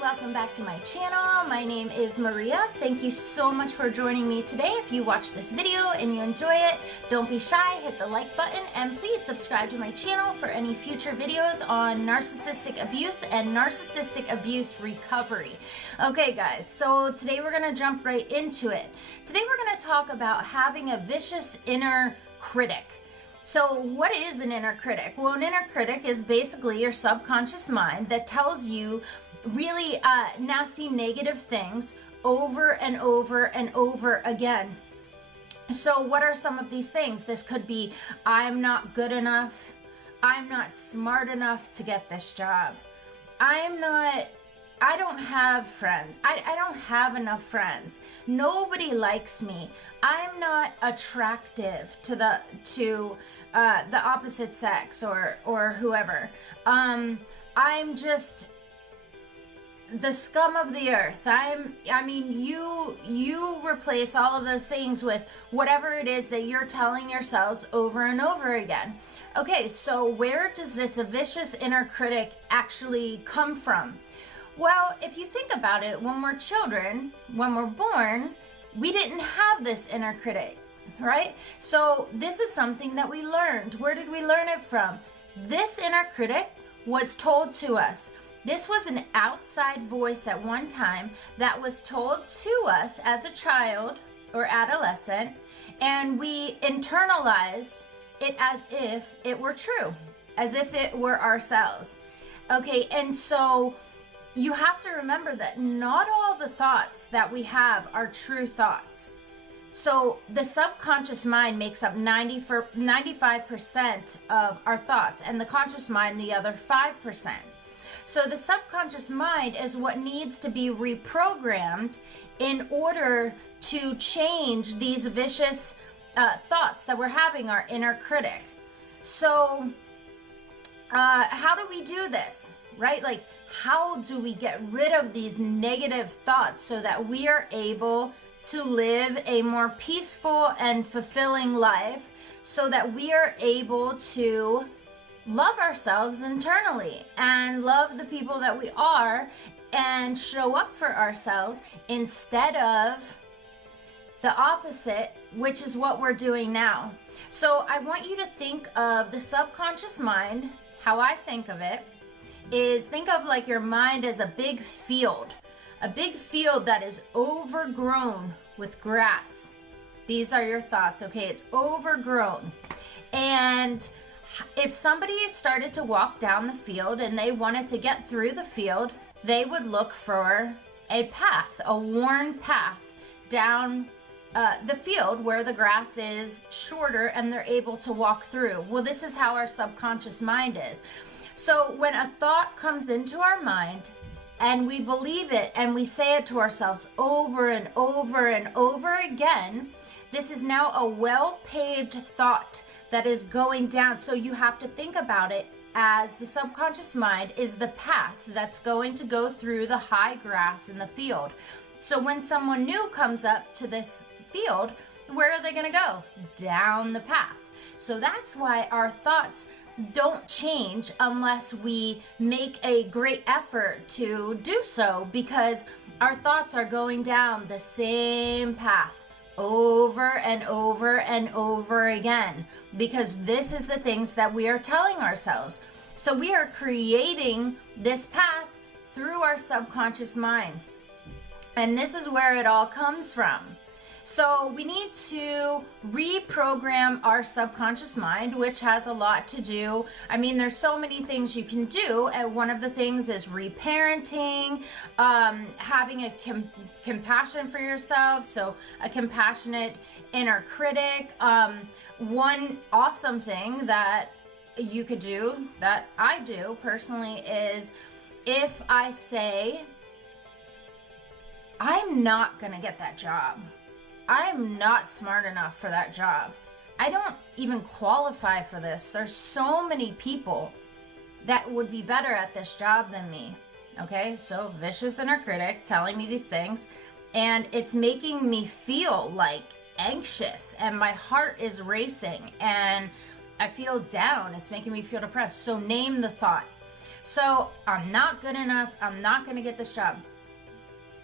welcome back to my channel. My name is Maria. Thank you so much for joining me today. If you watch this video and you enjoy it, don't be shy, hit the like button, and please subscribe to my channel for any future videos on narcissistic abuse and narcissistic abuse recovery. Okay guys, so today we're gonna jump right into it. Today we're gonna talk about having a vicious inner critic. So what is an inner critic? Well, an inner critic is basically your subconscious mind that tells you really nasty negative things over and over and over again. So what are some of these things? This could be, I'm not good enough. I'm not smart enough to get this job. I don't have friends. I don't have enough friends. Nobody likes me. I'm not attractive to the opposite sex or whoever. I'm just the scum of the earth. I mean, you replace all of those things with whatever it is that you're telling yourselves over and over again. Okay, so where does this vicious inner critic actually come from? Well, if you think about it, when we're children, when we're born, we didn't have this inner critic, right? So this is something that we learned. Where did we learn it from? This inner critic was told to us. This was an outside voice at one time that was told to us as a child or adolescent, and we internalized it as if it were true, as if it were ourselves. Okay, and so you have to remember that not all the thoughts that we have are true thoughts. So the subconscious mind makes up 95% of our thoughts, and the conscious mind the other 5%. So the subconscious mind is what needs to be reprogrammed in order to change these vicious thoughts that we're having, our inner critic. So how do we do this, right? Like, how do we get rid of these negative thoughts so that we are able to live a more peaceful and fulfilling life, so that we are able to love ourselves internally and love the people that we are and show up for ourselves instead of the opposite, which is what we're doing now. So I want you to think of the subconscious mind. How I think of it is, think of like your mind as a big field that is overgrown with grass. These are your thoughts, okay? It's overgrown. And if somebody started to walk down the field and they wanted to get through the field, they would look for a path, a worn path down the field where the grass is shorter and they're able to walk through. Well, this is how our subconscious mind is. So when a thought comes into our mind and we believe it and we say it to ourselves over and over and over again, this is now a well-paved thought that is going down. So you have to think about it as the subconscious mind is the path that's going to go through the high grass in the field. So when someone new comes up to this field, where are they going to go? Down the path. So that's why our thoughts don't change unless we make a great effort to do so, because our thoughts are going down the same path over and over and over again, because this is the things that we are telling ourselves. So we are creating this path through our subconscious mind, and this is where it all comes from. So we need to reprogram our subconscious mind, which has a lot to do. I mean, there's so many things you can do, and one of the things is reparenting, having a compassion for yourself, so a compassionate inner critic. One awesome thing that you could do, that I do personally, is if I say, I'm not gonna get that job. I'm not smart enough for that job. I don't even qualify for this. There's so many people that would be better at this job than me. Okay, so vicious inner critic telling me these things, and it's making me feel like anxious, and my heart is racing, and I feel down. It's making me feel depressed. So name the thought. So I'm not good enough. I'm not going to get this job.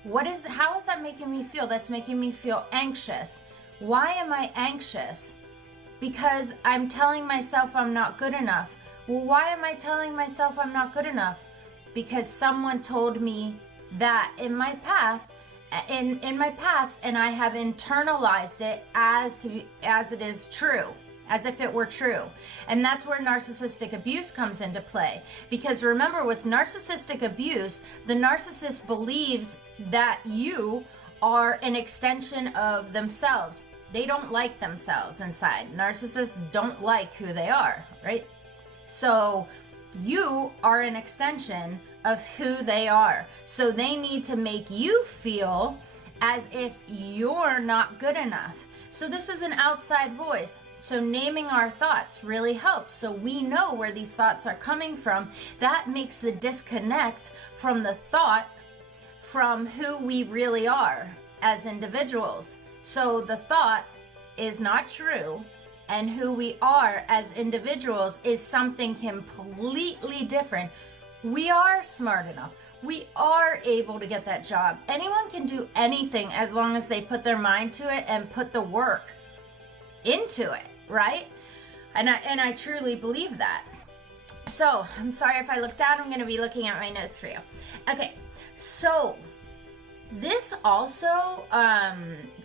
How is that making me feel? That's making me feel anxious. Why am I anxious? Because I'm telling myself I'm not good enough. Well, why am I telling myself I'm not good enough? Because someone told me that in my past, and I have internalized it as it is true, as if it were true. And that's where narcissistic abuse comes into play. Because remember, with narcissistic abuse, the narcissist believes that you are an extension of themselves. They don't like themselves inside. Narcissists don't like who they are, right? So you are an extension of who they are. So they need to make you feel as if you're not good enough. So this is an outside voice. So naming our thoughts really helps. So we know where these thoughts are coming from. That makes the disconnect from the thought from who we really are as individuals. So the thought is not true, and who we are as individuals is something completely different. We are smart enough. We are able to get that job. Anyone can do anything as long as they put their mind to it and put the work into it, right? And I truly believe that. So I'm sorry if I look down. I'm going to be looking at my notes for you. Okay, so this also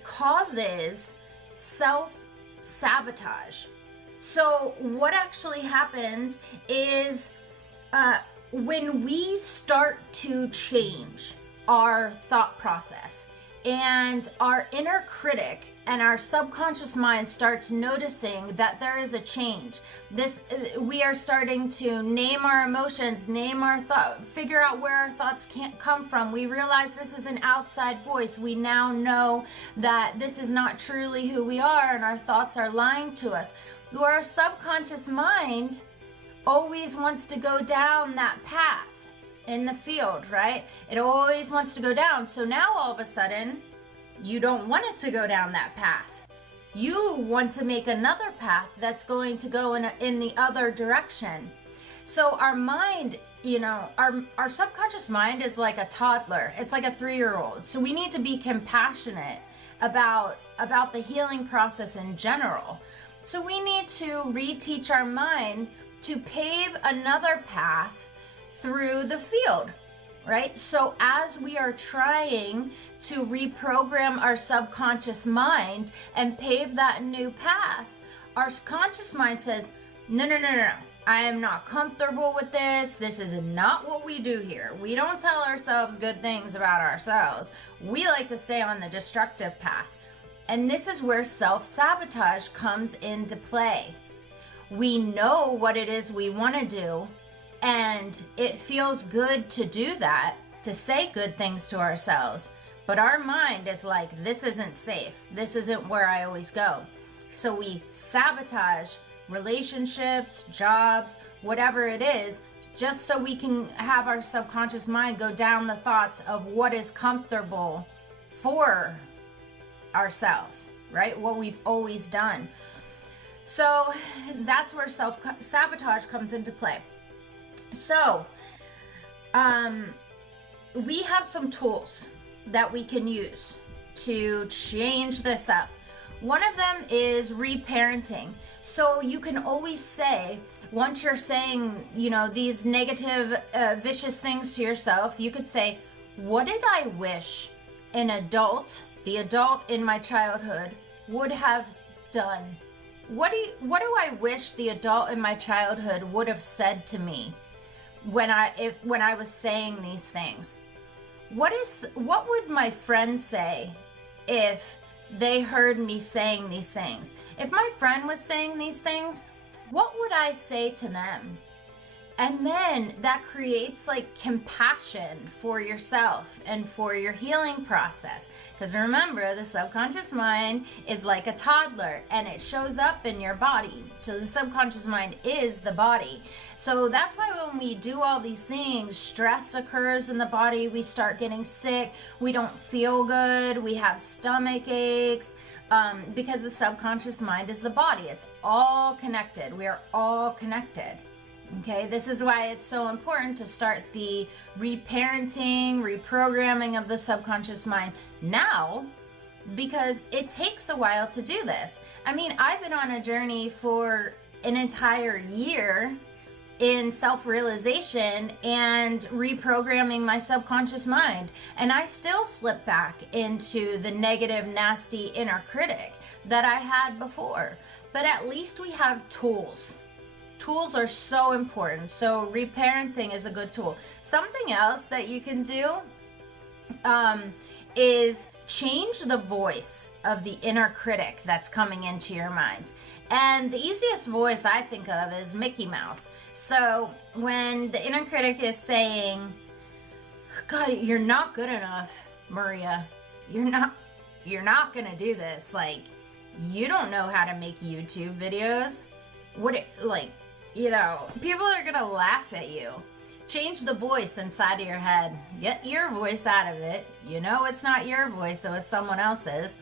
causes self-sabotage. So what actually happens is when we start to change our thought process and our inner critic and our subconscious mind starts noticing that there is a change, we are starting to name our emotions, name our thought, figure out where our thoughts can't come from. We realize this is an outside voice. We now know that this is not truly who we are, and our thoughts are lying to us. Where our subconscious mind always wants to go down that path in the field, right? It always wants to go down. So now all of a sudden, you don't want it to go down that path. You want to make another path that's going to go in the other direction. So our mind, our subconscious mind is like a toddler. It's like a 3-year-old. So we need to be compassionate about the healing process in general. So we need to reteach our mind to pave another path through the field, right? So as we are trying to reprogram our subconscious mind and pave that new path, our conscious mind says, no, I am not comfortable with this. This is not what we do here. We don't tell ourselves good things about ourselves. We like to stay on the destructive path. And this is where self-sabotage comes into play. We know what it is we want to do, and it feels good to do that, to say good things to ourselves. But our mind is like, this isn't safe. This isn't where I always go. So we sabotage relationships, jobs, whatever it is, just so we can have our subconscious mind go down the thoughts of what is comfortable for ourselves, right? What we've always done. So that's where self-sabotage comes into play. So we have some tools that we can use to change this up. One of them is reparenting. So you can always say, once you're saying, these negative, vicious things to yourself, you could say, what did I wish the adult in my childhood would have done? What do I wish the adult in my childhood would have said to me when I was saying these things? What would my friends say if they heard me saying these things? If my friend was saying these things, what would I say to them? And then that creates like compassion for yourself and for your healing process. Because remember, the subconscious mind is like a toddler and it shows up in your body. So the subconscious mind is the body. So that's why when we do all these things, stress occurs in the body. We start getting sick. We don't feel good. We have stomach aches. Because the subconscious mind is the body. It's all connected. We are all connected. Okay, this is why it's so important to start the reparenting, reprogramming of the subconscious mind now, because it takes a while to do this. I mean, I've been on a journey for an entire year in self-realization and reprogramming my subconscious mind, and I still slip back into the negative, nasty inner critic that I had before. But at least we have tools. Tools are so important. So reparenting is a good tool. Something else that you can do is change the voice of the inner critic that's coming into your mind. And the easiest voice I think of is Mickey Mouse. So when the inner critic is saying, God, you're not good enough, Maria. You're not gonna do this. Like, you don't know how to make YouTube videos. People are gonna laugh at you. Change the voice inside of your head. Get your voice out of it. You know it's not your voice, so it's someone else's.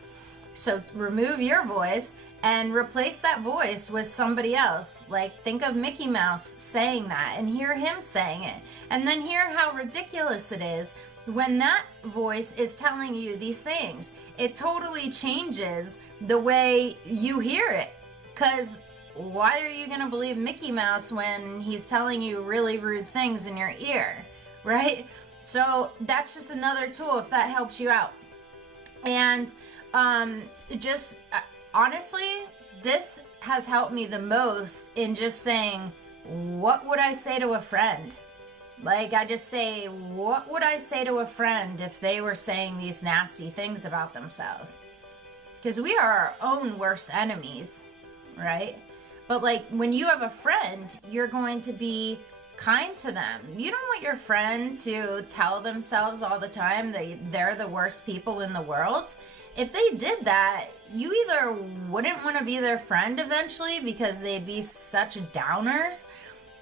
So remove your voice and replace that voice with somebody else. Like, think of Mickey Mouse saying that and hear him saying it. And then hear how ridiculous it is when that voice is telling you these things. It totally changes the way you hear it. Because why are you going to believe Mickey Mouse when he's telling you really rude things in your ear, right? So that's just another tool if that helps you out. And honestly, this has helped me the most in just saying, what would I say to a friend? Like, I just say, what would I say to a friend if they were saying these nasty things about themselves? Because we are our own worst enemies, right? But like, when you have a friend, you're going to be kind to them. You don't want your friend to tell themselves all the time that they're the worst people in the world. If they did that, you either wouldn't want to be their friend eventually because they'd be such downers,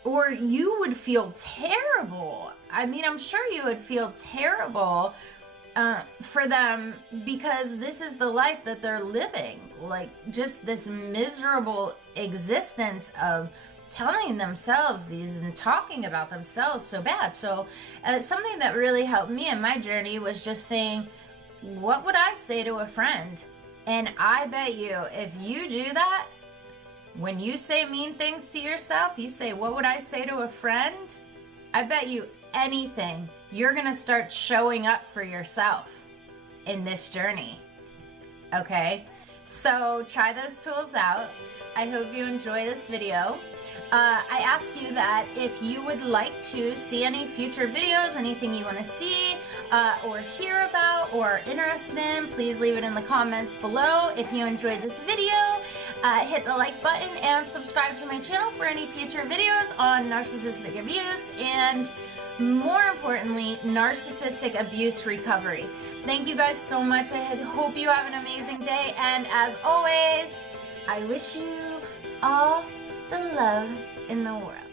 or you would feel terrible. I mean, I'm sure you would feel terrible for them, because this is the life that they're living. Like, just this miserable existence of telling themselves these and talking about themselves so bad. So something that really helped me in my journey was just saying, what would I say to a friend? And I bet you, if you do that, when you say mean things to yourself, you say, what would I say to a friend? I bet you anything, you're gonna start showing up for yourself in this journey. Okay? So try those tools out. I hope you enjoy this video. I ask you that if you would like to see any future videos, anything you want to see or hear about or interested in, please leave it in the comments below. If you enjoyed this video, hit the like button and subscribe to my channel for any future videos on narcissistic abuse and, more importantly, narcissistic abuse recovery. Thank you guys so much. I hope you have an amazing day, and as always, I wish you all the love in the world.